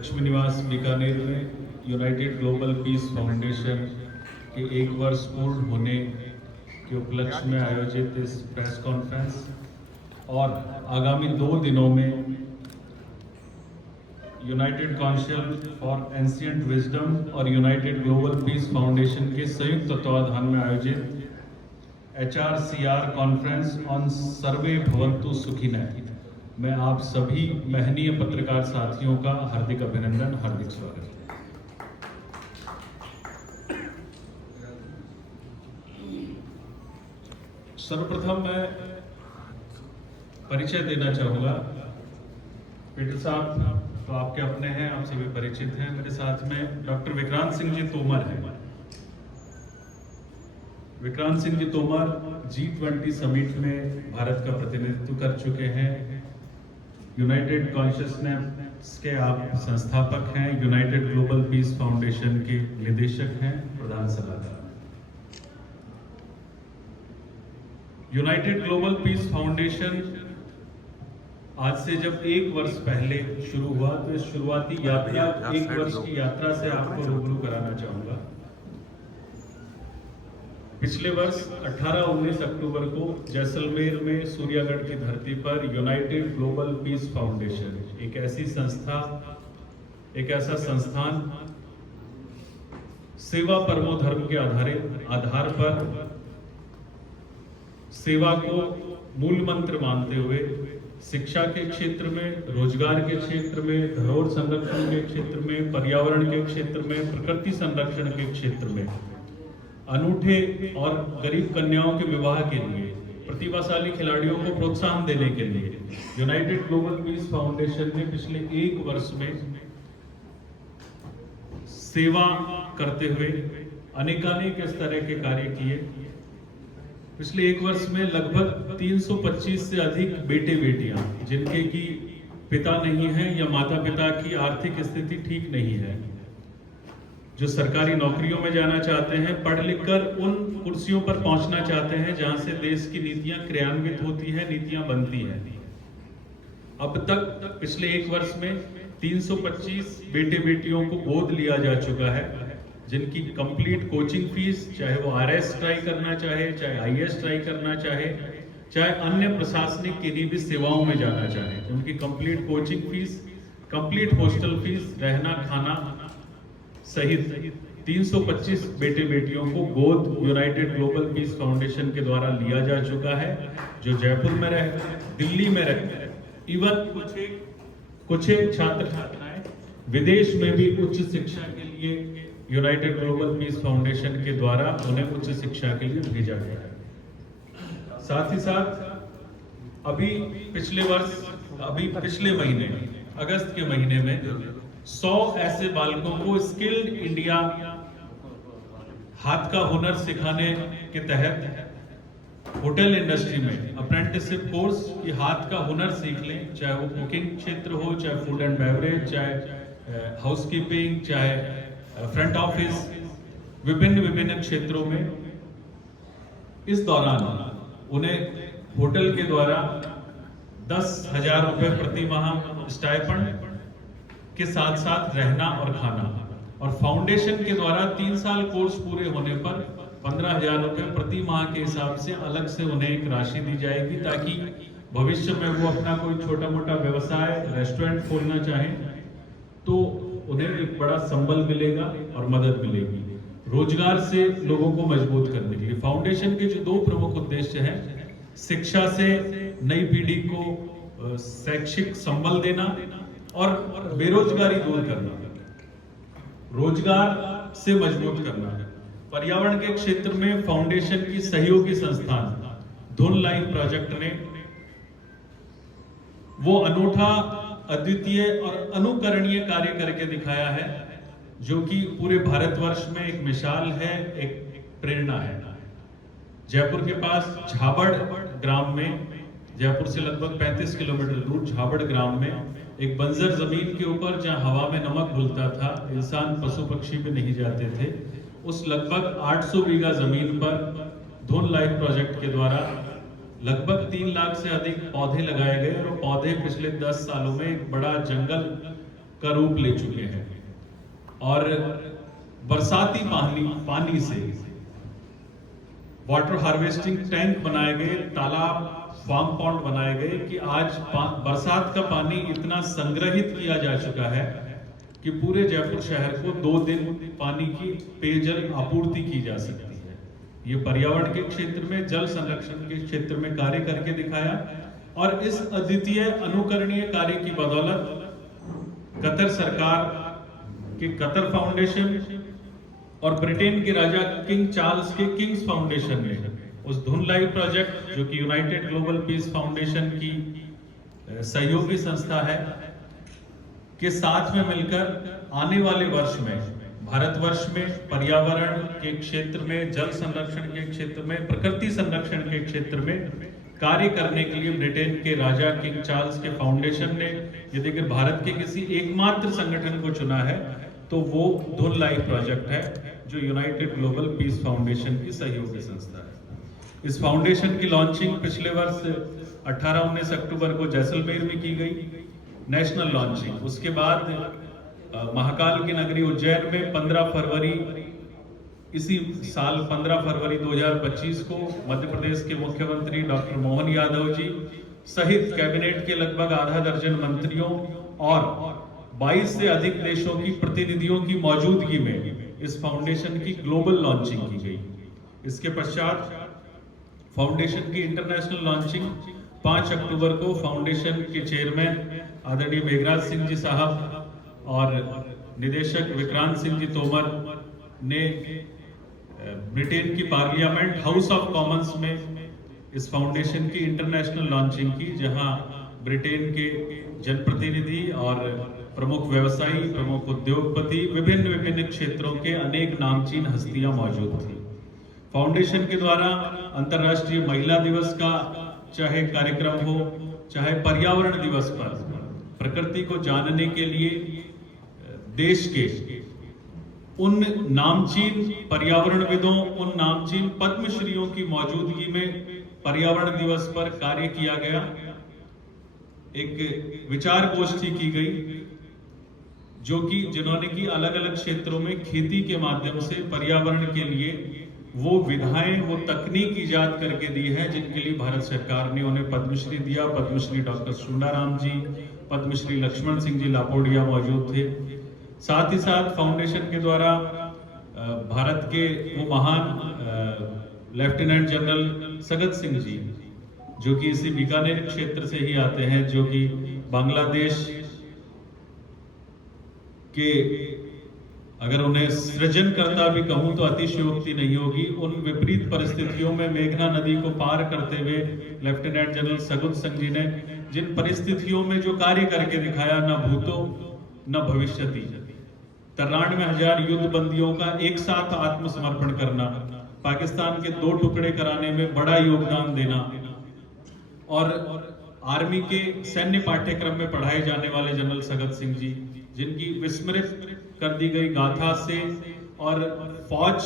लक्ष्मी निवास बीकानेर में United global peace foundation के 1 वर्ष पूर्ण होने के उपलक्ष्य में आयोजित इस प्रेस कॉन्फ्रेंस और आगामी 2 दिनों में United council for ancient wisdom और यूनाइटेड ग्लोबल पीस फाउंडेशन के संयुक्त तत्वाधान में आयोजित HRCR कॉन्फ्रेंस ऑन सर्वे भवन्तु सुखिनः मैं आप सभी महनीय पत्रकार साथियों का हार्दिक अभिनंदन, हार्दिक स्वागत। सर्वप्रथम मैं परिचय देना चाहूंगा। पीटर साहब तो आपके अपने हैं, आप सभी परिचित हैं। मेरे साथ में डॉक्टर विक्रांत सिंह जी तोमर हैं। विक्रांत सिंह जी तोमर G20 समिट में भारत का प्रतिनिधित्व कर चुके हैं। यूनाइटेड कॉन्शियसनेस के आप संस्थापक हैं। यूनाइटेड ग्लोबल पीस फाउंडेशन के निदेशक हैं, प्रधान सलाहकार। यूनाइटेड ग्लोबल पीस फाउंडेशन आज से जब 1 वर्ष पहले शुरू हुआ तो इस शुरुआती यात्रा 1 वर्ष की यात्रा से आपको रूबरू कराना चाहूंगा। पिछले वर्ष 18-19 अक्टूबर को जैसलमेर में सूर्यागढ़ की धरती पर यूनाइटेड ग्लोबल पीस फाउंडेशन एक ऐसी संस्था, एक ऐसा संस्थान सेवा परमो धर्म के आधार पर सेवा को मूल मंत्र मानते हुए शिक्षा के क्षेत्र में, रोजगार के क्षेत्र में, धरोहर संरक्षण के क्षेत्र में, पर्यावरण के क्षेत्र में, प्रकृति संरक्षण के क्षेत्र में अनूठे और गरीब कन्याओं के विवाह के लिए, प्रतिभाशाली खिलाड़ियों को प्रोत्साहन देने के लिए यूनाइटेड ग्लोबल पीस फाउंडेशन ने पिछले 1 वर्ष में सेवा करते हुए अनेकानेक इस तरह के कार्य किए। पिछले 1 वर्ष में लगभग 325 से अधिक बेटे बेटियां जिनके की पिता नहीं है या माता पिता की आर्थिक स्थिति ठीक नहीं है, जो सरकारी नौकरियों में जाना चाहते हैं, पढ़ लिख कर उन कुर्सियों पर पहुंचना चाहते हैं जहां से देश की नीतियां क्रियान्वित होती हैं, नीतियां बनती हैं। अब तक पिछले 1 वर्ष में 325 बेटे बेटियों को गोद लिया जा चुका है, जिनकी कंप्लीट कोचिंग फीस, चाहे वो RS ट्राई करना चाहे, चाहे IAS ट्राई करना चाहे, चाहे अन्य प्रशासनिक किन्हीं भी सेवाओं में जाना चाहे, उनकी complete coaching fees, complete hostel fees, रहना खाना सहित 325 बेटे बेटियों को गोद यूनाइटेड ग्लोबल पीस फाउंडेशन के द्वारा लिया जा चुका है, जो जयपुर में रह, दिल्ली में रह, इवन कुछ एक छात्र छात्राएं विदेश में भी उच्च शिक्षा के लिए यूनाइटेड ग्लोबल पीस फाउंडेशन के द्वारा उन्हें उच्च शिक्षा के लिए भेजा गया है। साथ ही साथ अभी पिछले महीने अगस्त के महीने में 100 ऐसे बालकों को स्किल्ड इंडिया हाथ का हुनर सिखाने के तहत होटल इंडस्ट्री में अप्रेंटिसशिप कोर्स की हाथ का हुनर सीख लें, चाहे वो कुकिंग क्षेत्र हो, चाहे फूड एंड बेवरेज, चाहे हाउसकीपिंग, चाहे फ्रंट ऑफिस, विभिन्न क्षेत्रों में। इस दौरान उन्हें होटल के द्वारा 10,000 रुपए प्रति माह स्टाइपेंड के साथ साथ रहना और खाना, और फाउंडेशन के द्वारा 3 साल कोर्स पूरे होने पर 15,000 रुपए प्रति माह के हिसाब से अलग से उन्हें एक राशि दी जाएगी, ताकि भविष्य में वो अपना कोई छोटा मोटा व्यवसाय, रेस्टोरेंट खोलना चाहें तो उन्हें एक बड़ा संबल मिलेगा और मदद मिलेगी। रोजगार से लोगों को मजबूत करने के लिए फाउंडेशन के जो 2 प्रमुख उद्देश्य हैं, शिक्षा से नई पीढ़ी को शैक्षिक संबल देना और बेरोजगारी दूर करना, रोजगार से मजबूत करना। पर्यावरण के क्षेत्र में फाउंडेशन की सहयोगी संस्थान धुन लाइफ प्रोजेक्ट ने वो अनूठा, अद्वितीय और अनुकरणीय कार्य करके दिखाया है, जो कि पूरे भारतवर्ष में एक मिसाल है, एक प्रेरणा है। जयपुर के पास झाबड़ ग्राम में, जयपुर से लगभग 35 किलोमीटर दूर झाबड़ ग्राम में एक बंजर जमीन के ऊपर, जहां हवा में नमक घुलता था, इंसान पशु पक्षी भी नहीं जाते थे, उस लगभग 800 बीघा जमीन पर धुन लाइफ प्रोजेक्ट के द्वारा लगभग 3 लाख से अधिक पौधे लगाए गए और पौधे पिछले 10 सालों में एक बड़ा जंगल का रूप ले चुके हैं और बरसाती पानी से वाटर हार्वेस्टिंग टैंक बनाए गए, तालाब, फार्म पॉन्ड बनाए गए कि आज बरसात का पानी इतना संग्रहित किया जा चुका है कि पूरे जयपुर शहर को 2 दिन पानी की पेयजल आपूर्ति की जा सकती है। ये पर्यावरण के क्षेत्र में, जल संरक्षण के क्षेत्र में कार्य करके दिखाया और इस अद्वितीय अनुकरणीय कार्य की बदौलत कतर सरकार के कतर फाउंडेशन और ब्रिटेन के राजा किंग चार्ल्स के किंग्स फाउंडेशन ने उस धुनलाई प्रोजेक्ट, जो कि यूनाइटेड ग्लोबल पीस फाउंडेशन की सहयोगी संस्था है, के साथ में मिलकर आने वाले वर्ष में भारतवर्ष में पर्यावरण के क्षेत्र में, जल संरक्षण के क्षेत्र में, प्रकृति संरक्षण के क्षेत्र में कार्य करने के लिए ब्रिटेन के राजा किंग चार्ल्स के फाउंडेशन ने यदि अगर भारत के किसी एकमात्र संगठन को चुना है तो वो धुन लाइफ प्रोजेक्ट है, जो यूनाइटेड ग्लोबल पीस फाउंडेशन की सहयोगी संस्था है। इस फाउंडेशन की लॉन्चिंग पिछले वर्ष 18-19 अक्टूबर को जैसलमेर में की गई, नेशनल लॉन्चिंग। उसके बाद महाकाल की नगरी उज्जैन में 15 फरवरी इसी साल 15 फरवरी 2025 को मध्य प्रदेश के मुख्यमंत्री डॉक्टर मोहन यादव जी सहित कैबिनेट के लगभग आधा दर्जन मंत्रियों और 22 से अधिक देशों की प्रतिनिधियों की मौजूदगी में इस फाउंडेशन की ग्लोबल लॉन्चिंग की गई। इसके पश्चात फाउंडेशन की इंटरनेशनल लॉन्चिंग 5 अक्टूबर को फाउंडेशन के चेयरमैन आदरणीय मेघराज सिंह जी साहब और निदेशक विक्रांत सिंह जी तोमर ने ब्रिटेन की पार्लियामेंट हाउस ऑफ कॉमन्स में इस फाउंडेशन की इंटरनेशनल लॉन्चिंग की, जहां ब्रिटेन के जनप्रतिनिधि और प्रमुख व्यवसायी, प्रमुख उद्योगपति, विभिन्न क्षेत्रों के अनेक नामचीन हस्तियां मौजूद थी। फाउंडेशन के द्वारा अंतर्राष्ट्रीय महिला दिवस का चाहे कार्यक्रम हो, चाहे पर्यावरण दिवस पर प्रकृति को जानने के लिए देश के उन नामचीन पर्यावरणविदों, उन नामचीन पद्मश्रियों की मौजूदगी में पर्यावरण दिवस पर कार्य किया गया। एक विचार गोष्ठी की गई, जो कि जिन्होंने की अलग अलग क्षेत्रों में खेती के माध्यम से पर्यावरण के लिए वो विधाएं, वो तकनीक इजाद करके दी है, जिनके लिए भारत सरकार ने उन्हें पद्मश्री दिया। पद्मश्री डॉक्टर सुंडाराम जी, पद्मश्री लक्ष्मण सिंह जी लापोड़िया मौजूद थे। साथ ही साथ फाउंडेशन के द्वारा भारत के वो महान लेफ्टिनेंट जनरल सगत सिंह जी, जो कि इसी बीकानेर क्षेत्र से ही आते हैं, जो कि बांग्लादेश के, अगर उन्हें सृजनकर्ता भी कहूं तो अतिशयोक्ति नहीं होगी, उन विपरीत परिस्थितियों में मेघना नदी को पार करते हुए लेफ्टिनेंट जनरल सगत सिंह जी ने जिन परिस्थितियों में जो कार्य करके दिखाया, न भूतो न भविष्यति, 93,000 युद्ध बंदियों का एक साथ आत्मसमर्पण करना, पाकिस्तान के 2 टुकड़े कराने में बड़ा योगदान देना और आर्मी के सैन्य पाठ्यक्रम में पढ़ाए जाने वाले जनरल सगत सिंह जी, जिनकी विस्मृत कर दी गई गाथा से और फौज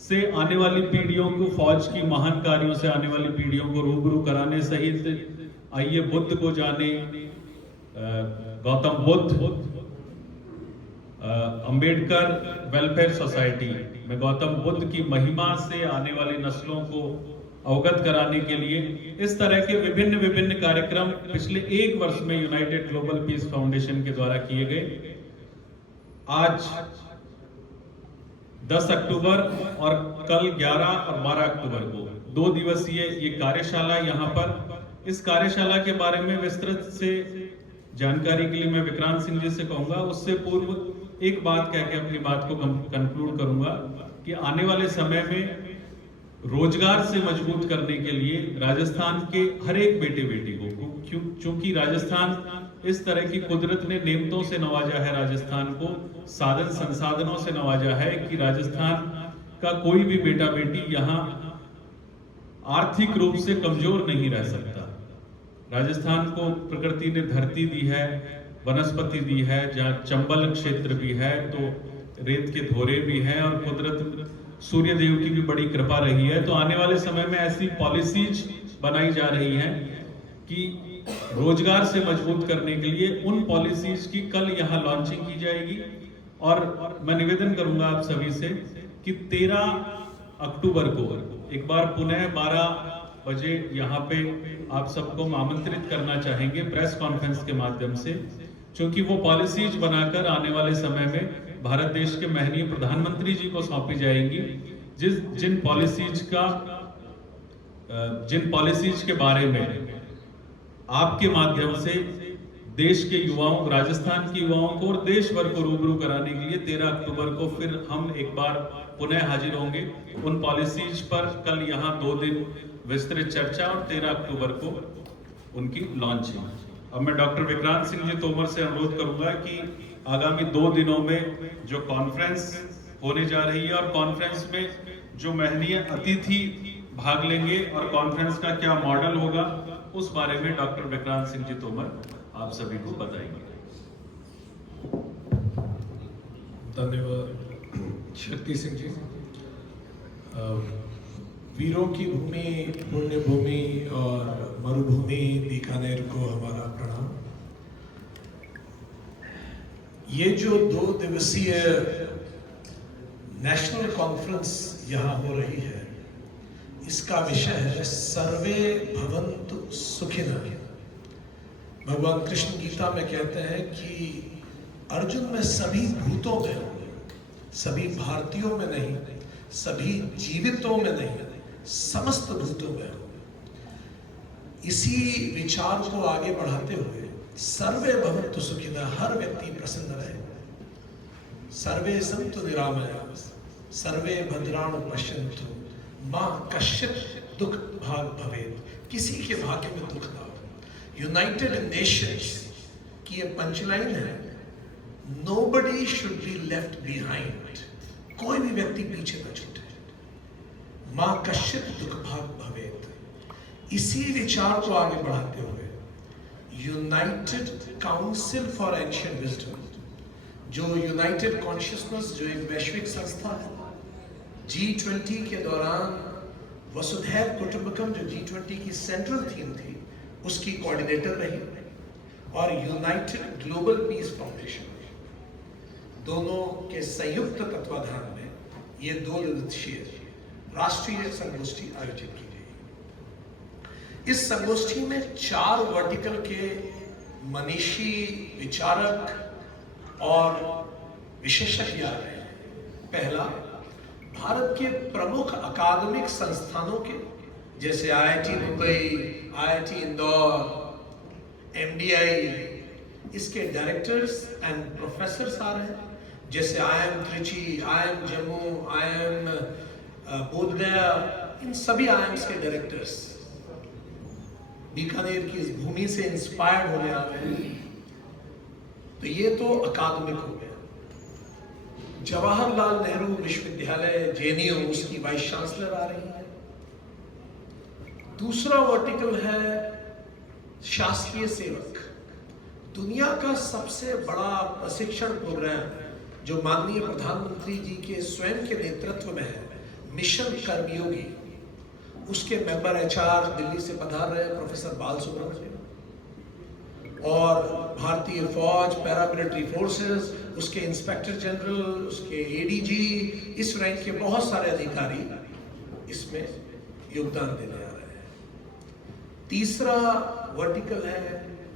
से आने वाली पीढ़ियों को, फौज की महान कार्यों से आने वाली पीढ़ियों को रूबरू कराने सहित आइए बुद्ध को जाने, गौतम बुद्ध, अंबेडकर वेलफेयर सोसाइटी में गौतम बुद्ध की महिमा से आने वाली नस्लों को अवगत कराने के लिए इस तरह के विभिन्न कार्यक्रम पिछले 1 वर्ष में यूनाइटेड ग्लोबल पीस फाउंडेशन के द्वारा किए गए। आज 10 अक्टूबर और कल 11 और 12 अक्टूबर को 2 दिवसीय ये कार्यशाला यहाँ पर, इस कार्यशाला के बारे में विस्तृत से जानकारी के लिए मैं विक्रांत सिंह जी से कहूंगा। उससे पूर्व एक बात कह के अपनी बात को कंक्लूड करूंगा कि आने वाले समय में रोजगार से मजबूत करने के लिए राजस्थान के हर एक बेटे बेटी को, क्योंकि राजस्थान इस तरह की कुदरत ने नेमतों से नवाजा है, राजस्थान को साधन संसाधनों से नवाजा है कि राजस्थान का कोई भी बेटा बेटी यहाँ आर्थिक रूप से कमजोर नहीं रह सकता। राजस्थान को प्रकृति ने धरती दी है, वनस्पति दी है, जहाँ चंबल क्षेत्र भी है, तो रेत के धोरे भी हैं और कुदरत सूर्य देव की भी बड़ी कृपा रही है। तो आने वाले समय में ऐसी पॉलिसीज बनाई जा रही हैं कि रोजगार से मजबूत करने के लिए उन पॉलिसीज की कल यहाँ लॉन्चिंग की जाएगी। और मैं निवेदन करूंगा आप सभी से कि 13 अक्टूबर को एक बार पुनः 12 बजे यहाँ पे आप सबको आमंत्रित करना चाहेंगे प्रेस कॉन्फ्रेंस के माध्यम से, क्योंकि वो पॉलिसीज बनाकर आने वाले समय में भारत देश के माननीय प्रधानमंत्री जी को सौंपी जाएंगी, जिन पॉलिसीज के बारे में आपके माध्यम से देश के युवाओं, राजस्थान के युवाओं को और देश भर को रूबरू कराने के लिए 13 अक्टूबर को फिर हम एक बार पुनः हाजिर होंगे उन पॉलिसीज पर। कल यहाँ 2 दिन विस्तृत चर्चा और 13 अक्टूबर को उनकी लॉन्चिंग। अब मैं डॉक्टर विक्रांत सिंह जी तोमर से अनुरोध करूंगा कि आगामी 2 दिनों में जो कॉन्फ्रेंस होने जा रही है और कॉन्फ्रेंस में जो माननीय अतिथि भाग लेंगे और कॉन्फ्रेंस का क्या मॉडल होगा, उस बारे में डॉक्टर विक्रांत सिंह जी तोमर आप सभी को बताएंगे। धन्यवाद शक्ति सिंह जी। वीरों की भूमि, पुण्य भूमि और मरुभूमि बीकानेर को हमारा प्रणाम। ये जो 2 दिवसीय नेशनल कॉन्फ्रेंस यहाँ हो रही है, इसका विषय है सर्वे भवन्तु सुखिनः। भगवान कृष्ण गीता में कहते हैं कि अर्जुन में सभी भूतों में हो, सभी भारतीयों में नहीं, सभी जीवितों में नहीं, समस्त भूतों में हो। इसी विचार को आगे बढ़ाते हुए सर्वे भवन्तु सुखिनः, हर व्यक्ति प्रसन्न रहे, सर्वे सन्तु निरामयाः, सर्वे भद्राणि पश्यन्तु मा कश्चित् दुख भाग भवेत्, किसी के भाग्य में दुख ना हो। यूनाइटेड नेशंस की ये पंचलाइन है, nobody should be left behind, कोई भी व्यक्ति पीछे न छूटे, मां कश्चित् दुख भाग भवेत्। इसी विचार को आगे बढ़ाते हुए United council for ancient wisdom, जो यूनाइटेड कॉन्शियसनेस, जो एक वैश्विक संस्था है, G20 के दौरान वसुधैव कुटुंबकम, जो G20 की सेंट्रल थीम थी, उसकी कोऑर्डिनेटर रही, और यूनाइटेड ग्लोबल पीस फाउंडेशन, दोनों के संयुक्त तत्वाधान में ये 2 दिवसीय राष्ट्रीय संगोष्ठी आयोजित की गई। इस संगोष्ठी में 4 वर्टिकल के मनीषी, विचारक और विशेषज्ञ आ रहे हैं। पहला, भारत के प्रमुख अकादमिक संस्थानों के, जैसे IIT Mumbai, IIT Indore, MDI, इसके डायरेक्टर्स एंड प्रोफेसर्स आ रहे हैं, जैसे IIM Trichy, IIM Jammu, IIM Bodhgaya, इन सभी IIMs के डायरेक्टर्स बीकानेर की इस भूमि से इंस्पायर्ड होने आ रहे हैं। तो ये तो अकादमिक हो गया। जवाहरलाल नेहरू विश्वविद्यालय JNU, उसकी वाइस चांसलर आ रही है। दूसरा वर्टिकल है शासकीय सेवक। दुनिया का सबसे बड़ा प्रशिक्षण प्रोग्राम जो माननीय प्रधानमंत्री जी के स्वयं के नेतृत्व में है, मिशन कर्मयोगी, उसके मेंबर HR दिल्ली से पधार रहे हैं प्रोफेसर बाल सुब्रमण्यम, और भारतीय फौज, पैरामिलिट्री फोर्सेस, उसके इंस्पेक्टर जनरल, उसके ADG, इस रैंक के बहुत सारे अधिकारी इसमें योगदान देने आ रहे हैं। तीसरा वर्टिकल है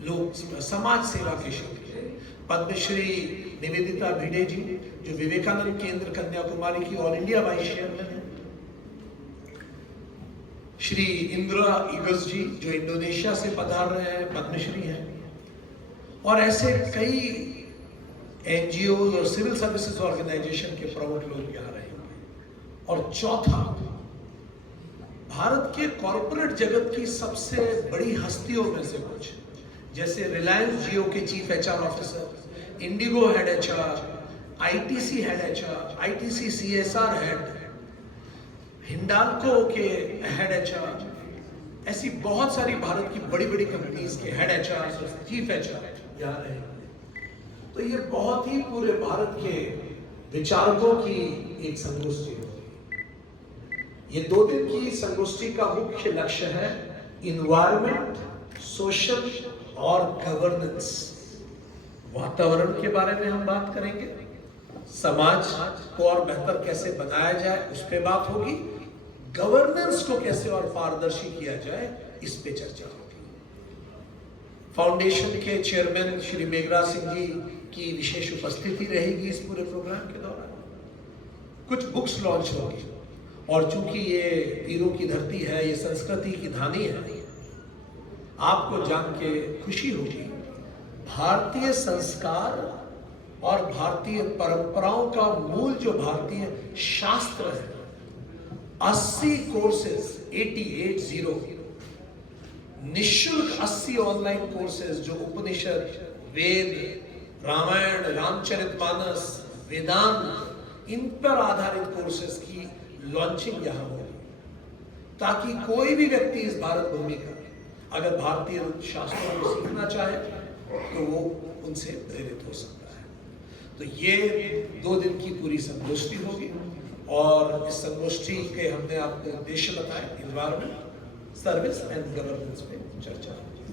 लोक समाज सेवा के क्षेत्र में पद्मश्री निवेदिता भिडे जी, जो विवेकानंद केंद्र कन्याकुमारी की ऑल इंडिया वाइस चेयरमैन है। श्री इंदिरा इगस जी, जो इंडोनेशिया से पधार रहे हैं, पद्मश्री हैं। और ऐसे कई NGOs और सिविल सर्विसेज ऑर्गेनाइजेशन के प्रमुख लोग यहाँ रहे हैं। और चौथा, भारत के कॉरपोरेट जगत की सबसे बड़ी हस्तियों में से कुछ, जैसे रिलायंस जियो के chief HR officer, Indigo head HR, ITC head HR, ITC CSR head, Hindalco के हेड HR, ऐसी बहुत सारी भारत की बड़ी बड़ी कंपनीज के हेड HR, चीफ HR यहाँ रहे। तो ये बहुत ही पूरे भारत के विचारकों की एक संगोष्ठी होगी। ये 2 दिन की संगोष्ठी का मुख्य लक्ष्य है इन्वायरमेंट सोशल और गवर्नेंस, वातावरण के बारे में हम बात करेंगे। समाज को और बेहतर कैसे बनाया जाए उस पे बात होगी। गवर्नेंस को कैसे और पारदर्शी किया जाए इस पे चर्चा होगी। फाउंडेशन के चेयरमैन श्री मेघराज सिंह जी की विशेष उपस्थिति रहेगी इस पूरे प्रोग्राम के दौरान। कुछ बुक्स लॉन्च होगी और चूंकि ये पीरों की धरती है, ये संस्कृति की धानी है, आपको जान के खुशी होगी भारतीय संस्कार और भारतीय परंपराओं का मूल जो भारतीय शास्त्र है, 80 कोर्सेज 88 निःशुल्क 80 ऑनलाइन कोर्सेज जो उपनिषद, वेद, रामायण, रामचरितमानस, वेदांत, इन पर आधारित कोर्सेज की लॉन्चिंग यहां होगी, ताकि कोई भी व्यक्ति इस भारत भूमि का अगर भारतीय शास्त्रों को सीखना चाहे तो वो उनसे प्रेरित हो सकता है। तो ये 2 दिन की पूरी संगोष्ठी होगी और इस संगोष्ठी के हमने आपको उद्देश्य बताए, एनवायरमेंट, सर्विस एंड गवर्नेंस पे चर्चा होगी।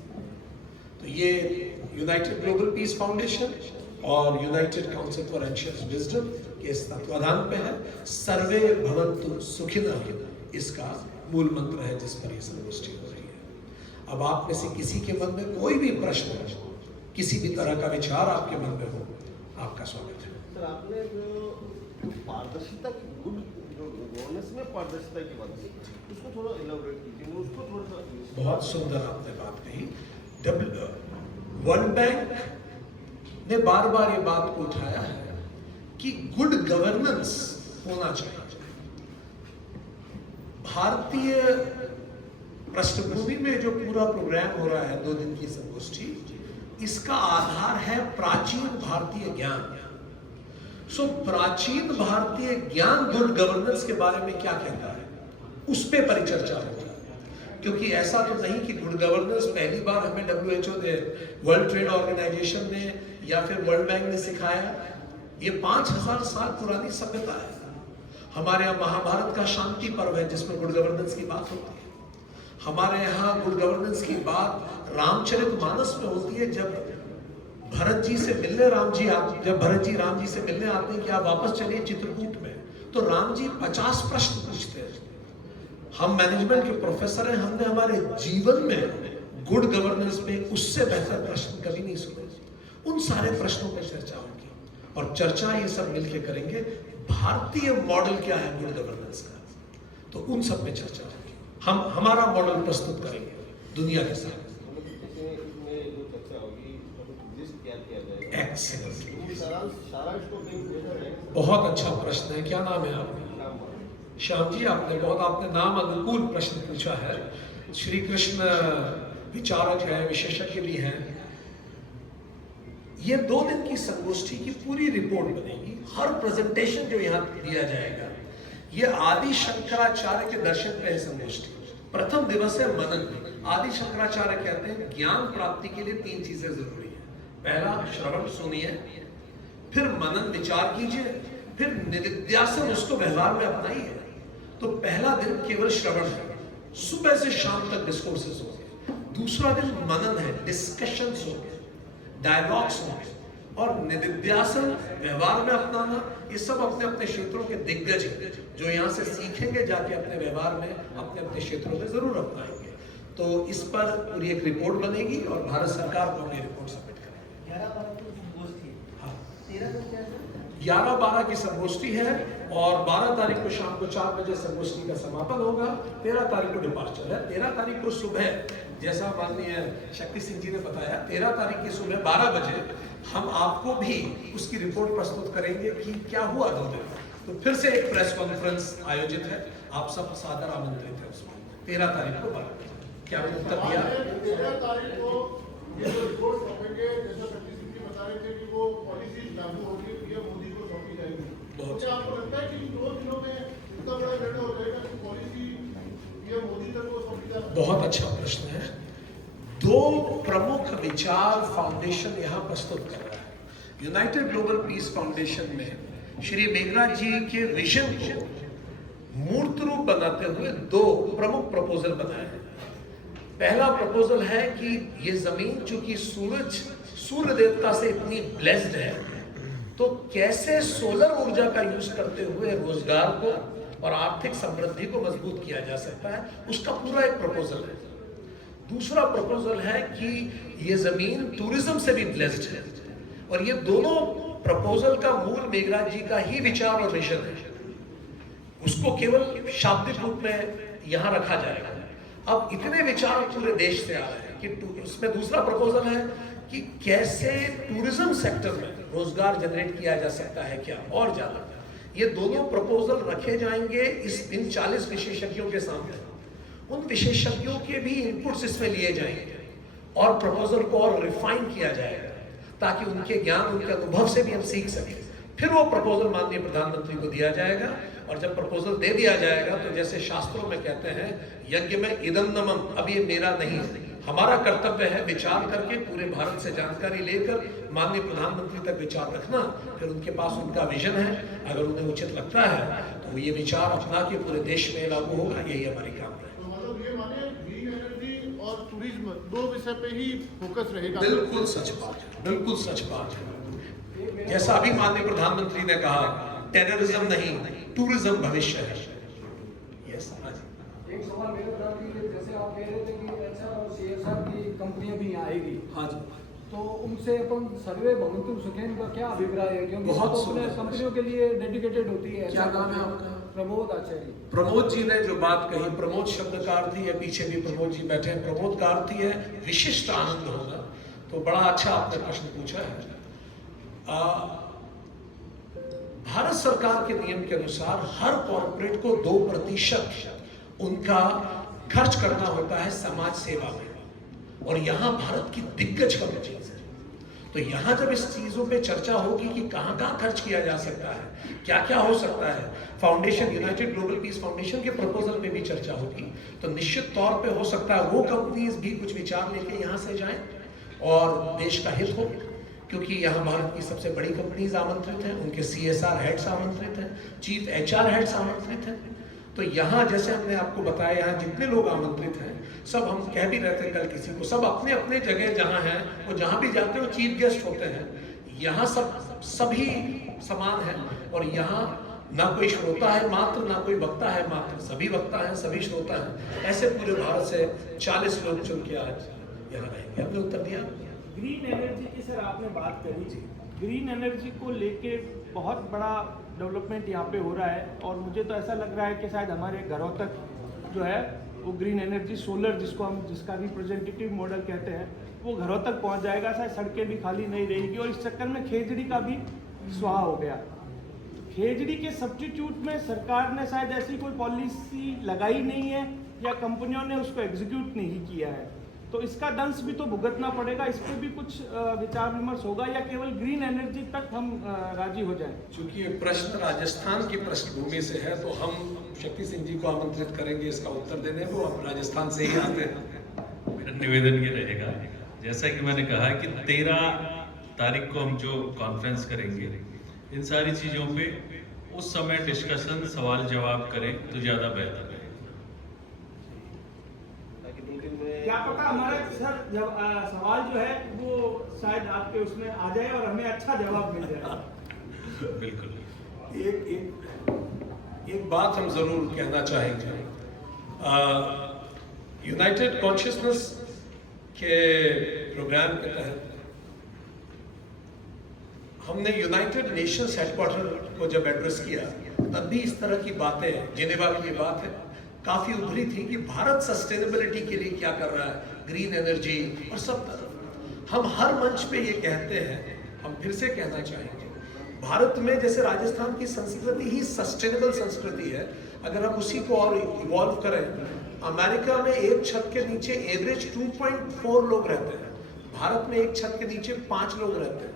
तो ये यूनाइटेड ग्लोबल पीस फाउंडेशन और United council for ancient wisdom के इस तत्वाधान पे है। सर्वे भवन्तु सुखिनः इसका मूल मंत्र है जिस पर यह संगोष्ठी हो रही है। अब आप में से किसी के मन में कोई भी प्रश्न हो, किसी भी तरह का विचार आपके मन में हो, आपका स्वागत है। सर, आपने जो पारदर्शिता की गुड गवर्नेंस में पारदर्शिता की बात की, उसको थोड़ा इलाबोरेट कीजिए, उसको थोड़ा सा। बहुत सुंदर आपने बात कही। वर्ल्ड बैंक ने बार बार ये बात को उठाया है कि गुड गवर्नेंस होना चाहिए। भारतीय पृष्ठभूमि में जो पूरा प्रोग्राम हो रहा है 2 दिन की संगोष्ठी, इसका आधार है प्राचीन भारतीय ज्ञान। सो प्राचीन भारतीय ज्ञान गुड गवर्नेंस के बारे में क्या कहता है उस पे परिचर्चा होगी। क्योंकि ऐसा तो नहीं कि गुड गवर्नेंस पहली बार हमें WHO ने, वर्ल्ड ट्रेड ऑर्गेनाइजेशन ने या फिर वर्ल्ड बैंक ने सिखाया। ये 5000 साल पुरानी सभ्यता है। हमारे यहाँ महाभारत का शांति पर्व है जिसमें गुड गवर्नेंस की बात होती है। हमारे यहाँ गुड गवर्नेंस की बात रामचरितमानस में होती है। जब भरत जी से मिलने जब भरत जी राम जी से मिलने आते हैं कि आप वापस चलिए चित्रकूट में, तो राम जी 50 प्रश्न पूछते हैं। हम मैनेजमेंट के प्रोफेसर हैं, हमने हमारे जीवन में गुड गवर्नेंस पे उससे बेहतर प्रश्न कभी नहीं सुने। उन सारे प्रश्नों पर चर्चा होगी और चर्चा ये सब मिलकर करेंगे। भारतीय मॉडल क्या है गुड गवर्नेंस का, तो उन सब पे चर्चा होगी। हम हमारा मॉडल प्रस्तुत करेंगे दुनिया के साथ। बहुत अच्छा प्रश्न है। क्या नाम है आपका? श्याम जी, आपने नाम अनुकूल प्रश्न पूछा है। श्री कृष्ण विचारक है, विशेषज्ञ भी हैं। ये 2 दिन की संगोष्ठी की पूरी रिपोर्ट बनेगी। हर प्रेजेंटेशन जो यहाँ दिया जाएगा, ये आदि शंकराचार्य के दर्शन पे है संगोष्ठी। प्रथम दिवस है मनन। आदि शंकराचार्य कहते हैं ज्ञान प्राप्ति के लिए 3 चीजें जरूरी है। पहला श्रवण सुनिए, फिर मनन विचार कीजिए, फिर निदिध्यासन उसको व्यवहार में अपनाइए। तो पहला दिन केवल श्रवण है, सुबह से शाम तक डिस्कोर्सेस होंगे। दूसरा दिन मनन है, डिस्कशंस होंगे, डायलॉग्स होंगे। और निदिध्यासन व्यवहार में अपनाना, ये सब अपने अपने क्षेत्रों के दिग्गज हैं जो यहाँ से सीखेंगे, जाके अपने व्यवहार में अपने अपने क्षेत्रों में जरूर अपनाएंगे। तो इस पर पूरी एक रिपोर्ट बनेगी और भारत सरकार को हम ये रिपोर्ट सबमिट करेंगे। 11-12 की संगोष्ठी है और 12 तारीख को शाम को 4 बजे संगोष्ठी का समापन होगा। 13 तारीख को डिपार्चर है। 13 तारीख को सुबह, जैसा माननीय शक्ति सिंह जी ने बताया, 13 तारीख की सुबह 12 बजे हम आपको भी उसकी रिपोर्ट प्रस्तुत करेंगे कि क्या हुआ 2 दिन। तो फिर से एक प्रेस कॉन्फ्रेंस आयोजित है, आप सब सादर आमंत्रित है उसमें। 13 तारीख को 12 बजे। क्या उत्तर दिया? 13 तारीख को ये जो रिपोर्ट सौंपेंगे, जैसा शक्ति सिंह जी बता रहे थे कि वो पॉलिसी लागू होगी, पीएम मोदी को सौंपी जाएगी। क्या आपको लगता है कि 2 दिनों में इतना बड़ा निर्णय हो जाएगा कि पॉलिसी पीएम मोदी तक को सौंपी जाएगी? बहुत अच्छा प्रश्न है। 2 प्रमुख विचार फाउंडेशन यहाँ प्रस्तुत कर रहा है। यूनाइटेड ग्लोबल पीस फाउंडेशन में श्री मेघराज जी के विजन को मूर्त रूप बनाते हुए 2 प्रमुख प्रपोजल बनाए हैं। पहला प्रपोजल है कि ये जमीन चूंकि सूर्य देवता से इतनी ब्लेस्ड है, तो कैसे सोलर ऊर्जा का यूज करते हुए रोजगार को और आर्थिक समृद्धि को मजबूत किया जा सकता है, उसका पूरा एक प्रपोजल है। दूसरा प्रपोजल है कि ये जमीन टूरिज्म से भी ब्लेस्ड है, और ये दोनों प्रपोजल का मूल मेघराज जी का ही विचार और विजन है। उसको केवल शाब्दिक रूप में यहां रखा जाएगा। अब इतने विचार पूरे देश से आ रहे हैं कि उसमें दूसरा प्रपोजल है कि कैसे टूरिज्म सेक्टर में रोजगार जनरेट किया जा सकता है, क्या और ज्यादा। ये दोनों प्रपोजल रखे जाएंगे इन 40 विशेषज्ञों के सामने। उन विशेषज्ञों के भी इनपुट्स इसमें लिए जाएंगे और प्रपोजल को और रिफाइन किया जाएगा, ताकि उनके ज्ञान, उनके अनुभव से भी हम सीख सकें। फिर वो प्रपोजल माननीय प्रधानमंत्री को दिया जाएगा, और जब प्रपोजल दे दिया जाएगा तो जैसे शास्त्रों में कहते हैं, यज्ञ में इदन्नमम, अब ये मेरा नहीं है, हमारा कर्तव्य है विचार करके पूरे भारत से जानकारी लेकर माननीय प्रधानमंत्री तक विचार रखना। फिर उनके पास उनका विजन है, अगर उन्हें उचित लगता है तो ये विचार अपना के पूरे देश में लागू होगा। यही हमारी काम है। तो मतलब ये माने ग्रीन एनर्जी और टूरिज्म दो विषय पे ही फोकस रहेगा। बिल्कुल सच बात है, बिल्कुल सच बात है। जैसा अभी माननीय प्रधानमंत्री ने कहा, टेररिज्म नहीं, टूरिज्म भविष्य है। यस, एक सवाल मेरे था कि जैसे आप कह रहे थे कि अच्छा CSR की कंपनियां भी यहाँ आएगी, हाँ जी, तो उनसे अपन सर्वे भवन्तु सुखेन का क्या अभिप्राय है? क्योंकि बहुत सब अपने सुंदर। कंपनियों के लिए डेडिकेटेड होती है। क्या नाम है आपका? प्रमोद आचार्य। प्रमोद जी ने जो बात कही, प्रमोद शब्द का अर्थ ही है, पीछे भी प्रमोद जी बैठे हैं, प्रमोद का अर्थ ही है विशिष्ट आनंद होगा। तो बड़ा अच्छा आपने प्रश्न पूछा है। भारत सरकार के नियम के अनुसार हर कॉर्पोरेट को 2% उनका खर्च करना होता है समाज सेवा में, और यहां भारत की दिग्गज कंपनीज है। तो यहां जब इस चीजों पे चर्चा होगी कि कहां कहां खर्च किया जा सकता है, क्या क्या हो सकता है, foundation, United global peace foundation के प्रपोजल पे भी चर्चा होगी, तो निश्चित तौर पे हो सकता है वो कंपनीज भी कुछ विचार लेके यहां से जाएं और देश का हित हो। क्योंकि यहाँ भारत की सबसे बड़ी कंपनीज आमंत्रित हैं, उनके CSR हेड्स आमंत्रित हैं, चीफ HR हेड्स आमंत्रित हैं। तो यहाँ जैसे हमने आपको बताया, यहाँ जितने लोग आमंत्रित हैं, सब हम कह भी रहते हैं कल किसी को, सब अपने अपने जगह जहाँ हैं, वो जहाँ भी जाते हैं वो चीफ गेस्ट होते हैं। यहाँ सभी समान हैं, और यहाँ ना कोई श्रोता है मात्र, ना कोई वक्ता है मात्र, सभी वक्ता हैं, सभी श्रोता हैं। ऐसे पूरे भारत से 40 लोग चुन के आज यहाँ रहेंगे। हमने उत्तर दिया। ग्रीन एनर्जी की सर आपने बात करी, ग्रीन एनर्जी को लेके बहुत बड़ा डेवलपमेंट यहाँ पे हो रहा है, और मुझे तो ऐसा लग रहा है कि शायद हमारे घरों तक जो है वो ग्रीन एनर्जी सोलर, जिसका रिप्रेजेंटेटिव मॉडल कहते हैं, वो घरों तक पहुँच जाएगा। शायद सड़कें भी खाली नहीं रहेगी, और इस चक्कर में खेजड़ी का भी स्वाहा हो गया। खेजड़ी के सब्स्टिट्यूट में सरकार ने शायद ऐसी कोई पॉलिसी लगाई नहीं है, या कंपनियों ने उसको एग्जीक्यूट नहीं किया है। तो इसका दंश भी तो भुगतना पड़ेगा, इस पर भी कुछ विचार विमर्श होगा, या केवल ग्रीन एनर्जी तक हम राजी हो जाएं? चूंकि ये प्रश्न राजस्थान की पृष्ठभूमि से है, तो हम शक्ति सिंह जी को आमंत्रित करेंगे इसका उत्तर देने को। आप राजस्थान से ही आते हैं। मेरा निवेदन ये रहेगा, जैसा कि मैंने कहा कि 13 तारीख को हम जो कॉन्फ्रेंस करेंगे, इन सारी चीज़ों पे उस समय डिस्कशन, सवाल जवाब करें तो ज़्यादा बेहतर है। क्या पता हमारा सर जब सवाल जो है वो शायद आपके उसमें आ जाए और हमें अच्छा जवाब मिल जाए। बिल्कुल। एक बात हम जरूर कहना चाहेंगे। यूनाइटेड कॉन्शियसनेस के प्रोग्राम के तहत हमने यूनाइटेड नेशंस हेडक्वार्टर को जब एड्रेस किया, तब भी इस तरह की बातें, जिनेवा की ये बात है, काफी उभरी थी कि भारत सस्टेनेबिलिटी के लिए क्या कर रहा है, ग्रीन एनर्जी और सब तरफ। हम हर मंच पे ये कहते हैं, हम फिर से कहना चाहेंगे, भारत में जैसे राजस्थान की संस्कृति ही सस्टेनेबल संस्कृति है, अगर हम उसी को और इवॉल्व करें, अमेरिका में एक छत के नीचे एवरेज 2.4 लोग रहते हैं, भारत में एक छत के नीचे 5 लोग रहते हैं।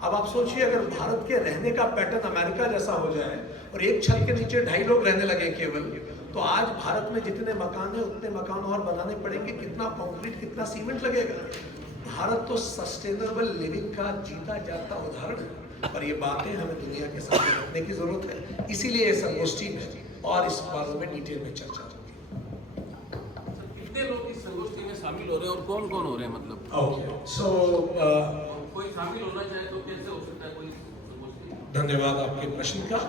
अब आप सोचिए, अगर भारत के रहने का पैटर्न अमेरिका जैसा हो जाए और एक छत के नीचे 2.5 लोग रहने लगे केवल, तो आज भारत में जितने मकान हैं उतने मकान और बनाने पड़ेंगे, कितना कंक्रीट, कितना सीमेंट लगेगा। भारत तो सस्टेनेबल लिविंग का जीता जाता उदाहरण है, पर ये बातें हमें दुनिया के सामने रखने की जरूरत है। इसीलिए ये संगोष्ठी में और इस बारे में डिटेल में चर्चा होगी। कितने लोग इस संगोष्ठी में शामिल हो रहे हैं और कौन कौन हो रहे हैं मतलब? ओके, सो कोई शामिल होना चाहे तो कैसे हो सकता है कोई संगोष्ठी? धन्यवाद आपके प्रश्न का।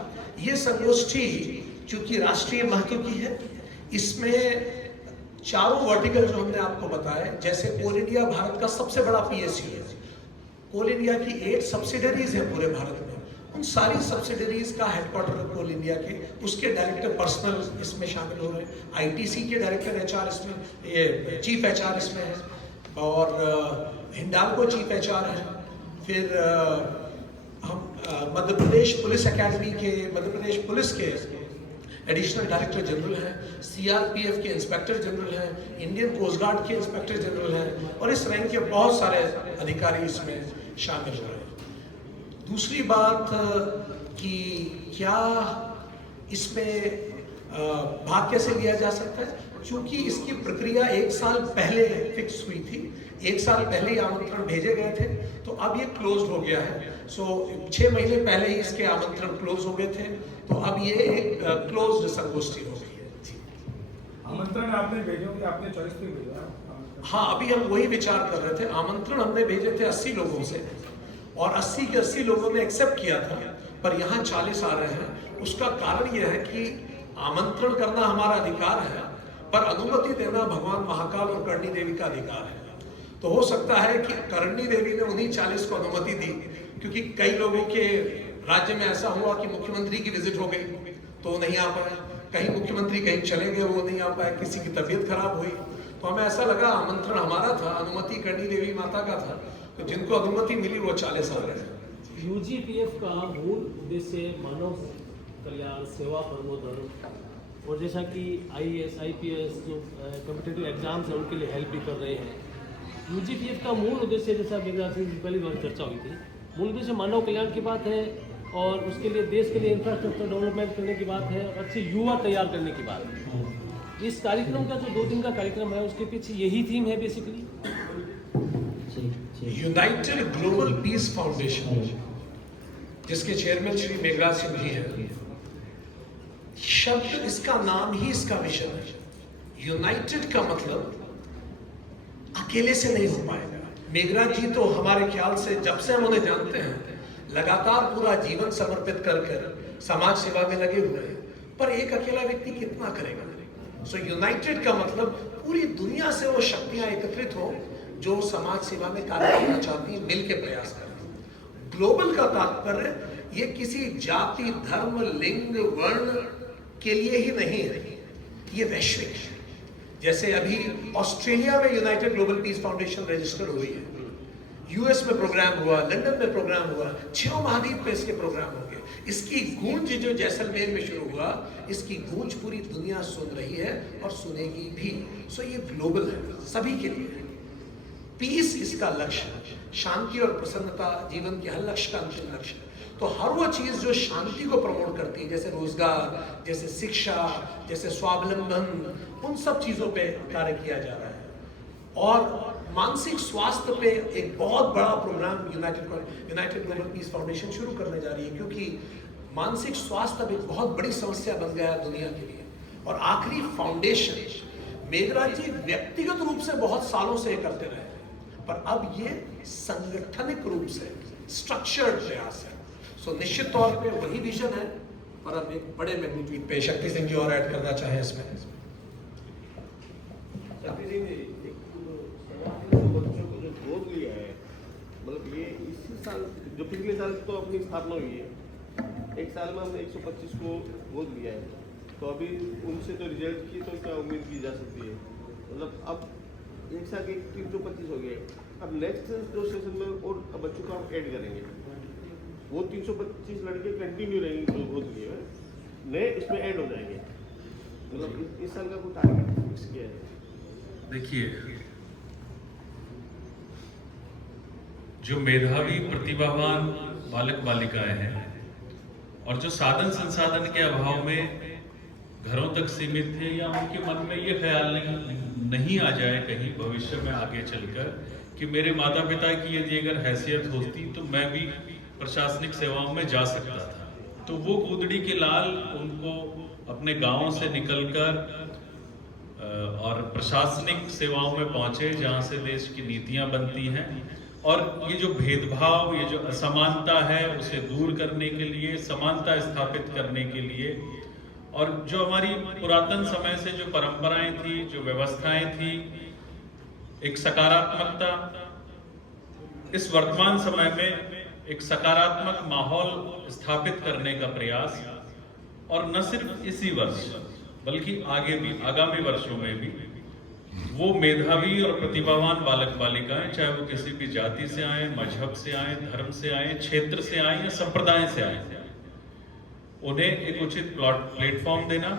ये संगोष्ठी चूंकि राष्ट्रीय महत्व की है, इसमें चारों वर्टिकल जो हमने आपको बताए, जैसे कोल इंडिया भारत का सबसे बड़ा पीएसयू है, कोल इंडिया की 8 सब्सिडरीज है पूरे भारत में, उन सारी सब्सिडरीज का हेडक्वार्टर कोल इंडिया के, उसके डायरेक्टर पर्सनल इसमें शामिल हो रहे हैं, आईटीसी के डायरेक्टर एचआर इसमें, ये चीफ एचआर इसमें है, और हिंडाल्को चीफ एचआर है, फिर हम मध्य प्रदेश पुलिस एकेडमी के, मध्य प्रदेश पुलिस के एडिशनल डायरेक्टर जनरल हैं, सीआरपीएफ के इंस्पेक्टर जनरल हैं, इंडियन कोस्ट गार्ड के इंस्पेक्टर जनरल हैं, और इस रैंक के बहुत सारे अधिकारी इसमें शामिल हो रहे हैं। दूसरी बात कि क्या इसमें भाग कैसे लिया जा सकता है, क्योंकि इसकी प्रक्रिया 1 साल पहले फिक्स हुई थी, 1 साल पहले ही आमंत्रण भेजे गए थे, तो अब ये क्लोज हो गया है। सो 6 महीने पहले ही इसके आमंत्रण क्लोज हो गए थे, तो अब ये एक क्लोज्ड संगोष्ठी हो गई है। जी, आमंत्रण आपने भेजे कि आपने चॉइस पे भेजा? हाँ, अभी हम वही विचार कर रहे थे। आमंत्रण हमने भेजे थे 80 लोगों से, और 80 के 80 लोगों ने एक्सेप्ट किया था, पर यहाँ 40 आ रहे हैं। उसका कारण यह है कि आमंत्रण करना हमारा अधिकार है, पर अनुमति देना भगवान महाकाल और करणी देवी का अधिकार है। तो हो सकता है कि करणी देवी ने उन्हीं 40 को अनुमति दी, क्योंकि कई लोगों के राज्य में ऐसा हुआ कि मुख्यमंत्री की विजिट हो गई तो नहीं आ पाए, कहीं मुख्यमंत्री कहीं चले गए वो नहीं आ पाए, किसी की तबीयत खराब हुई, तो हमें ऐसा लगा आमंत्रण हमारा था, अनुमति करणी देवी माता का था, तो जिनको अनुमति मिली वो 40 आ रहे हैं। यूजीपीएफ का मूल उद्देश्य मानव कल्याण, सेवा प्रबोधन, और जैसा कि आईएएस आईपीएस जो कॉम्पिटिटिव एग्जाम्स हैं उनके लिए हेल्प भी कर रहे हैं। यूजीपीएफ का मूल उद्देश्य, जैसा मेघराज सिंह पहली बार चर्चा हुई थी, मूल उद्देश्य मानव कल्याण की बात है, और उसके लिए देश के लिए इंफ्रास्ट्रक्चर डेवलपमेंट करने की बात है, और अच्छे युवा तैयार करने की बात है। इस कार्यक्रम का जो 2 दिन का कार्यक्रम है उसके पीछे यही थीम है basically. United global peace foundation, जिसके चेयरमैन श्री मेघराज सिंह जी हैं, शब्द इसका नाम ही इसका मिशन है। यूनाइटेड का मतलब अकेले से नहीं हो पाएगा। मेघराज जी तो हमारे ख्याल से जब से हम उन्हें जानते हैं लगातार पूरा जीवन समर्पित कर कर समाज सेवा में लगे हुए हैं, पर एक अकेला व्यक्ति कितना करेगा। सो यूनाइटेड का मतलब पूरी दुनिया से वो शक्तियां एकत्रित हो जो समाज सेवा में कार्य करना चाहती हैं, मिल के प्रयास करती। ग्लोबल का तात्पर्य ये किसी जाति, धर्म, लिंग, वर्ण के लिए ही नहीं है, ये वैश्विक है। जैसे अभी ऑस्ट्रेलिया में United global peace foundation register हुई है, यूएस में प्रोग्राम हुआ, लंदन में प्रोग्राम हुआ, 6 महाद्वीप में इसके प्रोग्राम हो गए। इसकी गूंज जो जैसलमेर में शुरू हुआ, इसकी गूंज पूरी दुनिया सुन रही है और सुनेगी भी। सो ये ग्लोबल है, सभी के लिए। पीस इसका लक्ष्य है, शांति और प्रसन्नता जीवन के हर लक्ष्य का अंतिम लक्ष्य है। तो हर वो चीज जो शांति को प्रमोट करती है, जैसे रोजगार, जैसे शिक्षा, जैसे स्वावलंबन, उन सब चीजों पे कार्य किया जा रहा है। और मानसिक स्वास्थ्य पे एक बहुत बड़ा program united global peace foundation शुरू करने जा रही है, क्योंकि मानसिक स्वास्थ्य अब एक बहुत बड़ी समस्या बन गया है दुनिया के लिए। और आखिरी फाउंडेशन मेघराज जी व्यक्तिगत रूप से बहुत सालों से करते रहे, पर अब ये संगठनिक रूप से स्ट्रक्चर्ड प्रयास है। सो निश्चित तौर पे वही विजन है, पर अब एक बड़े मैग्नीट्यूड पे। शक्ति सिंह जी और ऐड करना चाहे इसमें? बच्चों को जो गोद लिया है, मतलब ये इसी साल, जो पिछले साल तो अपनी स्थापना हुई है, 1 साल में हमने 125 को गोद लिया है, तो अभी उनसे तो रिजल्ट की तो क्या उम्मीद की जा सकती है? मतलब अब 1 साल के 325 हो गए, अब नेक्स्ट जो सेशन में और बच्चों को हम ऐड करेंगे, वो 325 लड़के कंटिन्यू रहेंगे जो गोद लिए हैं, नए इसमें ऐड हो जाएंगे। मतलब इस साल का कोई टारगेट फिक्स किया है? देखिए, जो मेधावी प्रतिभावान बालक बालिकाएं हैं और जो साधन संसाधन के अभाव में घरों तक सीमित थे, या उनके मन में ये ख्याल नहीं आ जाए कहीं भविष्य में आगे चलकर कि मेरे माता पिता की यदि अगर हैसियत होती तो मैं भी प्रशासनिक सेवाओं में जा सकता था, तो वो कूदड़ी के लाल उनको अपने गांव से निकलकर और प्रशासनिक सेवाओं में पहुंचे जहां से देश की नीतियां बनती हैं, और ये जो भेदभाव, ये जो असमानता है उसे दूर करने के लिए, समानता स्थापित करने के लिए, और जो हमारी पुरातन समय से जो परंपराएं थी, जो व्यवस्थाएं थी, एक सकारात्मकता, इस वर्तमान समय में एक सकारात्मक माहौल स्थापित करने का प्रयास, और न सिर्फ इसी वर्ष बल्कि आगे भी, आगामी वर्षों में भी वो मेधावी और प्रतिभावान बालक बालिकाएं, चाहे वो किसी भी जाति से आए, मजहब से आए, धर्म से आए, क्षेत्र से आए या संप्रदाय से आए, उन्हें एक उचित प्लेटफॉर्म देना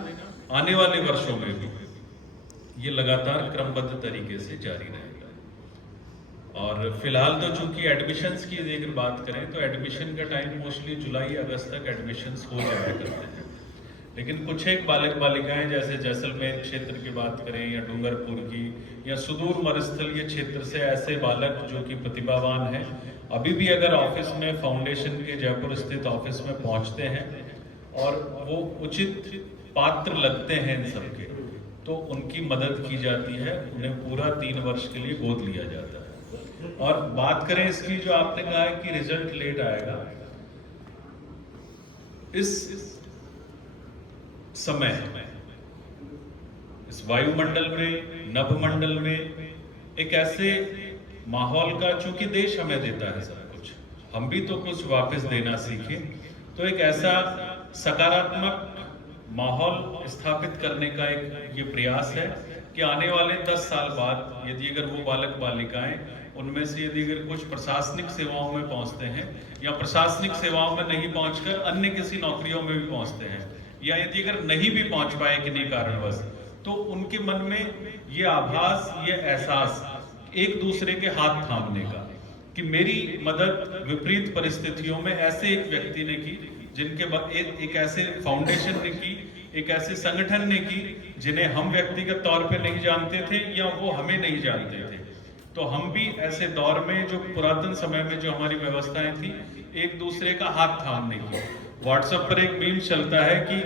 आने वाले वर्षों में भी ये लगातार क्रमबद्ध तरीके से जारी रहेगा। और फिलहाल तो चूंकि एडमिशन्स की अगर बात करें तो एडमिशन का टाइम मोस्टली जुलाई अगस्त तक एडमिशन्स हो जाया करते हैं, लेकिन कुछ एक बालक बालिकाएं जैसे जैसलमेर क्षेत्र की बात करें या डूंगरपुर की या सुदूर मरुस्थलीय क्षेत्र से ऐसे बालक जो कि प्रतिभावान हैं, अभी भी अगर ऑफिस में, फाउंडेशन के जयपुर स्थित ऑफिस में पहुंचते हैं और वो उचित पात्र लगते हैं इन सबके, तो उनकी मदद की जाती है, उन्हें पूरा 3 वर्ष के लिए गोद लिया जाता है। और बात करें इसकी, जो आपने कहा है कि रिजल्ट लेट आएगा, इस समय इस वायुमंडल में, नभमंडल में एक ऐसे माहौल का, चूंकि देश हमें देता है सब कुछ, हम भी तो कुछ वापस देना सीखें, तो एक ऐसा सकारात्मक माहौल स्थापित करने का एक ये प्रयास है कि आने वाले 10 साल बाद यदि अगर वो बालक बालिकाएं उनमें से यदि अगर कुछ प्रशासनिक सेवाओं में पहुंचते हैं या प्रशासनिक सेवाओं में नहीं पहुंचकर अन्य किसी नौकरियों में भी पहुंचते हैं, या यदि अगर नहीं भी पहुंच पाए किन्हीं कारणवश, तो उनके मन में ये आभास, ये एहसास एक दूसरे के हाथ थामने का कि मेरी मदद विपरीत परिस्थितियों में ऐसे एक व्यक्ति ने की, जिनके एक ऐसे फाउंडेशन ने की, एक ऐसे संगठन ने की जिन्हें हम व्यक्तिगत तौर पे नहीं जानते थे या वो हमें नहीं जानते थे। तो हम भी ऐसे दौर में, जो पुरातन समय में जो हमारी व्यवस्थाएं थी, एक दूसरे का हाथ थामने की। व्हाट्सएप पर एक मीम चलता है कि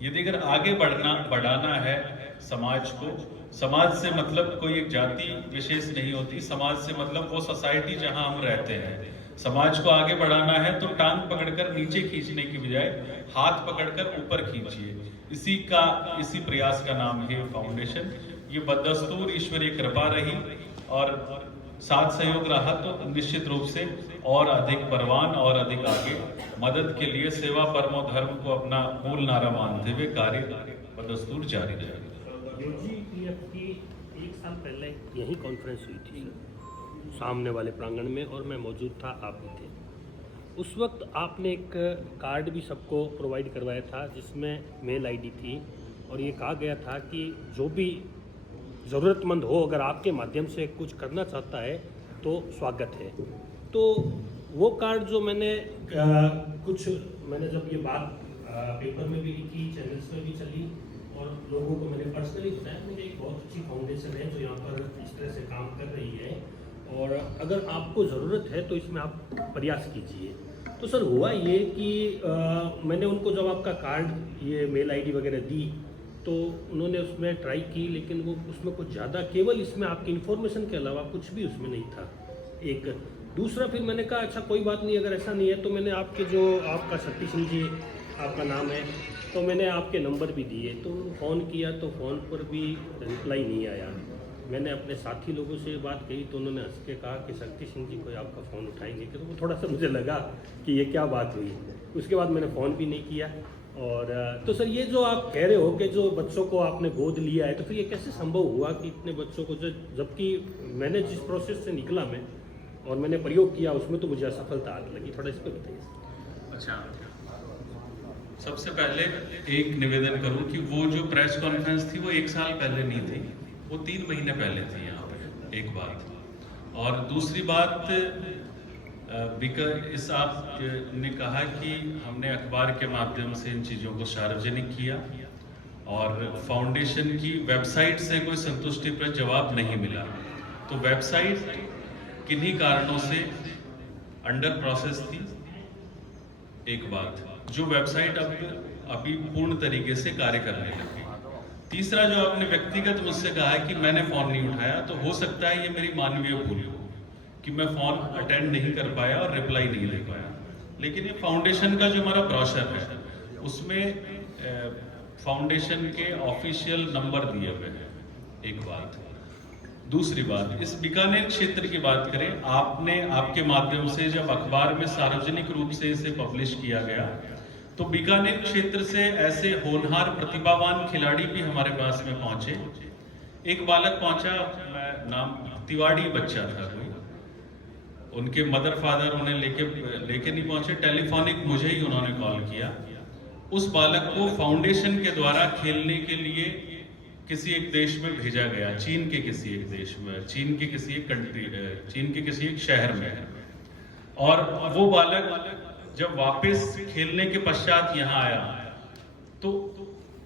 यदि अगर आगे बढ़ाना है समाज को, समाज से मतलब कोई एक जाति विशेष नहीं होती, समाज से मतलब वो सोसाइटी जहां हम रहते हैं। समाज को आगे बढ़ाना है तो टांग पकड़कर नीचे खींचने की बजाय हाथ पकड़कर ऊपर खींचिए। इसी प्रयास का नाम है फाउंडेशन। ये बदस्तूर ईश्वरीय कृपा रही और साथ सहयोग रहा तो निश्चित रूप से और अधिक परवान और अधिक आगे मदद के लिए सेवा परमो धर्म को अपना मूल नारा मानते हुए कार्य बदस्तूर जारी रहेगा। UGPF की 1 साल पहले यही कॉन्फ्रेंस हुई थी सामने वाले प्रांगण में, और मैं मौजूद था, आप भी थे। उस वक्त आपने एक कार्ड भी सबको प्रोवाइड करवाया था जिसमें मेल आईडी थी, और ये कहा गया था कि जो भी ज़रूरतमंद हो, अगर आपके माध्यम से कुछ करना चाहता है तो स्वागत है। तो वो कार्ड जो मैंने जब ये बात पेपर में भी लिखी, चैनल्स में भी चली और लोगों को मैंने पर्सनली बताया, मेरी एक बहुत अच्छी फाउंडेशन है जो यहाँ पर इस तरह से काम कर रही है, और अगर आपको ज़रूरत है तो इसमें आप प्रयास कीजिए। तो सर हुआ ये कि मैंने उनको जब आपका कार्ड, ये मेल आईडी वगैरह दी, तो उन्होंने उसमें ट्राई की, लेकिन वो उसमें कुछ ज़्यादा, केवल इसमें आपकी इन्फॉर्मेशन के अलावा कुछ भी उसमें नहीं था। एक दूसरा, फिर मैंने कहा अच्छा कोई बात नहीं, अगर ऐसा नहीं है तो मैंने आपके जो आपका शक्ति सिंह जी आपका नाम है, तो मैंने आपके नंबर भी दिए, तो फ़ोन किया तो फ़ोन पर भी रिप्लाई नहीं आया। मैंने अपने साथी लोगों से बात कही तो उन्होंने हंस के कहा कि शक्ति सिंह जी कोई आपका फ़ोन उठाएंगे, तो वो थोड़ा सा मुझे लगा कि ये क्या बात हुई। उसके बाद मैंने फ़ोन भी नहीं किया। और तो सर ये जो आप कह रहे हो कि जो बच्चों को आपने गोद लिया है, तो फिर ये कैसे संभव हुआ कि इतने बच्चों को, जबकि मैंने जिस प्रोसेस से निकला मैं और मैंने प्रयोग किया उसमें तो मुझे असफलता लगी, थोड़ा इस पर बताइए। अच्छा, सबसे पहले एक निवेदन करूं कि वो जो प्रेस कॉन्फ्रेंस थी वो 1 साल पहले नहीं थी, वो 3 महीने पहले थी यहाँ पे, एक बात। और दूसरी बात, इस आपने कहा कि हमने अखबार के माध्यम से इन चीज़ों को सार्वजनिक किया और फाउंडेशन की वेबसाइट से कोई संतुष्टिप्रद जवाब नहीं मिला। तो वेबसाइट किन्हीं कारणों से अंडर प्रोसेस थी, एक बात। जो वेबसाइट अभी पूर्ण तरीके से कार्य करने लगी, तीसरा जो आपने व्यक्तिगत मुझसे कहा है कि मैंने फोन नहीं उठाया, तो हो सकता है ये मेरी मानवीय भूल हो कि मैं फोन अटेंड नहीं कर पाया और रिप्लाई नहीं दे पाया। लेकिन ये फाउंडेशन का जो हमारा ब्रोशर है उसमें फाउंडेशन के ऑफिशियल नंबर दिए हुए हैं, एक बात। दूसरी बात, इस बीकानेर क्षेत्र की बात करें, आपने आपके माध्यम से जब अखबार में सार्वजनिक रूप से इसे पब्लिश किया गया तो बीकानेर क्षेत्र से ऐसे होनहार प्रतिभावान खिलाड़ी भी हमारे पास में पहुंचे। एक बालक पहुंचा, नाम तिवाड़ी बच्चा था कोई, उनके मदर फादर उन्हें लेके नहीं पहुंचे, टेलीफोनिक मुझे ही उन्होंने कॉल किया। उस बालक को फाउंडेशन के द्वारा खेलने के लिए किसी एक देश में भेजा गया, चीन के किसी एक देश में, चीन के किसी एक कंट्री, चीन के किसी एक शहर में। और वो बालक जब वापस खेलने के पश्चात यहाँ आया तो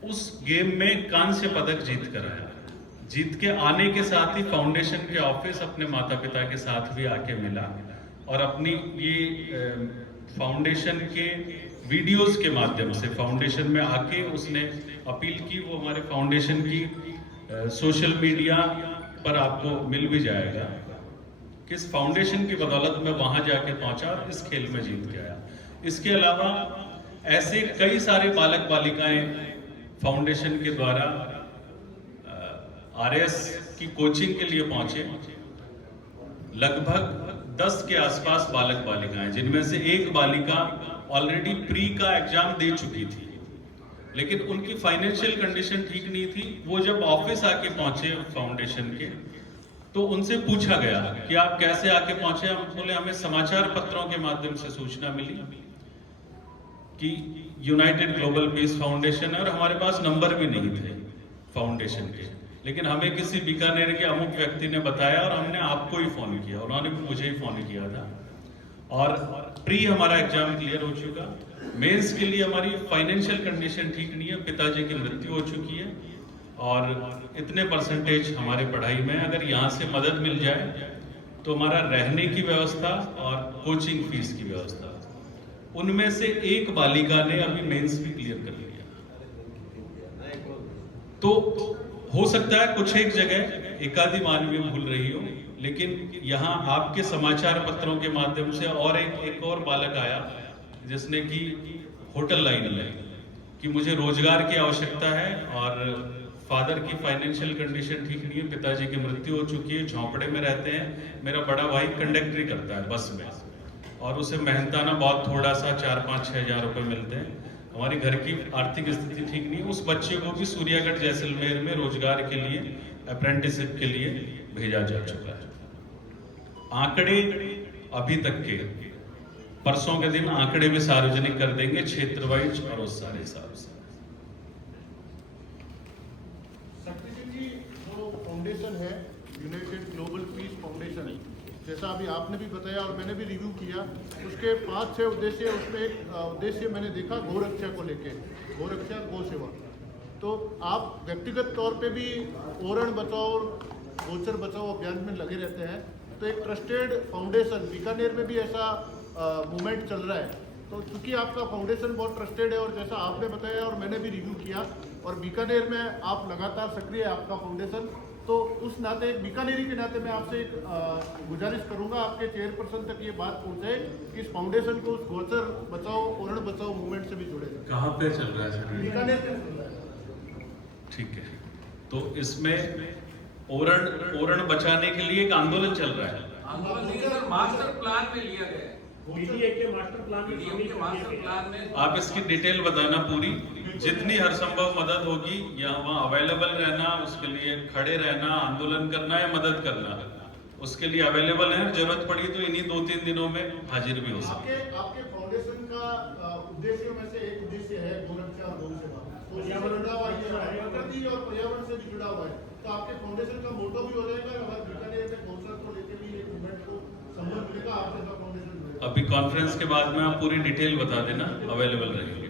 उस गेम में कांस्य पदक जीत कर आया। जीत के आने के साथ ही फाउंडेशन के ऑफिस अपने माता पिता के साथ भी आके मिला और अपनी ये फाउंडेशन के वीडियोस के माध्यम से फाउंडेशन में आके उसने अपील की। वो हमारे फाउंडेशन की सोशल मीडिया पर आपको मिल भी जाएगा कि इस फाउंडेशन की बदौलत में वहां जाके पहुंचा और इस खेल में जीत के आया। इसके अलावा ऐसे कई सारे बालक बालिकाएं फाउंडेशन के द्वारा आरएस की कोचिंग के लिए पहुंचे। लगभग 10 के आसपास बालक बालिकाएं, जिनमें से एक बालिका ऑलरेडी प्री का एग्जाम दे चुकी थी, लेकिन उनकी फाइनेंशियल कंडीशन ठीक नहीं थी। वो जब ऑफिस आके पहुंचे फाउंडेशन के तो उनसे पूछा गया कि आप कैसे आके पहुंचे। हम बोले हमें समाचार पत्रों के माध्यम से सूचना मिली कि यूनाइटेड ग्लोबल पीस फाउंडेशन है और हमारे पास नंबर भी नहीं थे फाउंडेशन के, लेकिन हमें किसी बीकानेर के अमुक व्यक्ति ने बताया और हमने आपको ही फोन किया, उन्होंने भी मुझे ही फोन किया था। और प्री हमारा एग्जाम क्लियर हो चुका। मेंस के लिए हमारी फाइनेंशियल कंडीशन ठीक नहीं है, पिताजी की मृत्यु हो चुकी है और इतने परसेंटेज हमारी पढ़ाई में, अगर यहाँ से मदद मिल जाए तो हमारा रहने की व्यवस्था और कोचिंग फीस की व्यवस्था। उनमें से एक बालिका ने अभी मेंस भी क्लियर कर लिया। तो हो सकता है कुछ एक जगह एकाधी मानवीय भूल रही हो, लेकिन यहाँ आपके समाचार पत्रों के माध्यम से और एक और बालक आया जिसने की होटल लाइन लाई कि मुझे रोजगार की आवश्यकता है और फादर की फाइनेंशियल कंडीशन ठीक नहीं है, पिताजी की मृत्यु हो चुकी है, झोंपड़े में रहते हैं, मेरा बड़ा भाई कंडक्टरी करता है बस में और उसे मेहनताना बहुत थोड़ा सा 4-5-6 हज़ार रुपए मिलते हैं, हमारी घर की आर्थिक स्थिति ठीक नहीं है। उस बच्चे को भी सूर्यागढ़ जैसलमेर में रोजगार के लिए, अप्रेंटिसशिप के लिए भेजा जा चुका है। आंकड़े अभी तक के, परसों के दिन आंकड़े भी सार्वजनिक कर देंगे क्षेत्र वाइज और उस सारे हिसाब से। शक्ति जी, जो फाउंडेशन है यूनाइटेड ग्लोबल पीस फाउंडेशन, जैसा अभी आपने भी बताया और मैंने भी रिव्यू किया, उसके 5-6 उद्देश्य। उसमें एक उद्देश्य मैंने देखा गोरक्षा को लेके, गोरक्षा गौ सेवा। तो आप व्यक्तिगत तौर पे भी ओरण बचाओ, गोचर बचाओ अभियान में लगे रहते हैं, तो एक ट्रस्टेड फाउंडेशन बीकानेर में भी ऐसा मूवमेंट चल रहा है। तो चूंकि आपका फाउंडेशन बहुत ट्रस्टेड है और जैसा आपने बताया और मैंने भी रिव्यू किया और बीकानेर में आप लगातार सक्रिय है आपका फाउंडेशन, तो उस नाते एक बीकानेरी के नाते मैं आपसे एक गुजारिश करूंगा आपके चेयरपर्सन तक ये बात पहुंचे कि इस फाउंडेशन को उस गोचर बचाओ, ओरण बचाओ मूवमेंट से भी जोड़े जाए। कहाँ पे चल रहा है सर? बीकानेर पे चल रहा है। ठीक है, तो इसमें ओरण बचाने के लिए एक आंदोलन चल रहा है। आंदोलन नहीं सर, मास्टर प्लान में लिया गया है। बीडीए के मास्टर प्लान में बीडीए के मास्टर प्लान में आप इसकी डिटेल बताना पूरी, जितनी हर संभव मदद होगी, यहाँ वहाँ अवेलेबल रहना, उसके लिए खड़े रहना, आंदोलन करना या मदद करना, उसके लिए अवेलेबल है। जरूरत पड़ी तो इन्हीं 2-3 दिनों में हाजिर भी हो सकते हैं। आपके फाउंडेशन का उद्देश्य में से एक उद्देश्य है गोरक्षा और गौ सेवा, तो जुड़ा हुआ है, प्रकृति और पर्यावरण से भी जुड़ा हुआ है। तो आपके फाउंडेशन का मोटो भी हो जाएगा, अगर बीकानेर में गौचर को लेकर भी एक मूवमेंट को समर्थन मिलेगा, आपका फाउंडेशन। अभी कॉन्फ्रेंस के बाद में आप पूरी डिटेल बता देना, अवेलेबल रहेगी।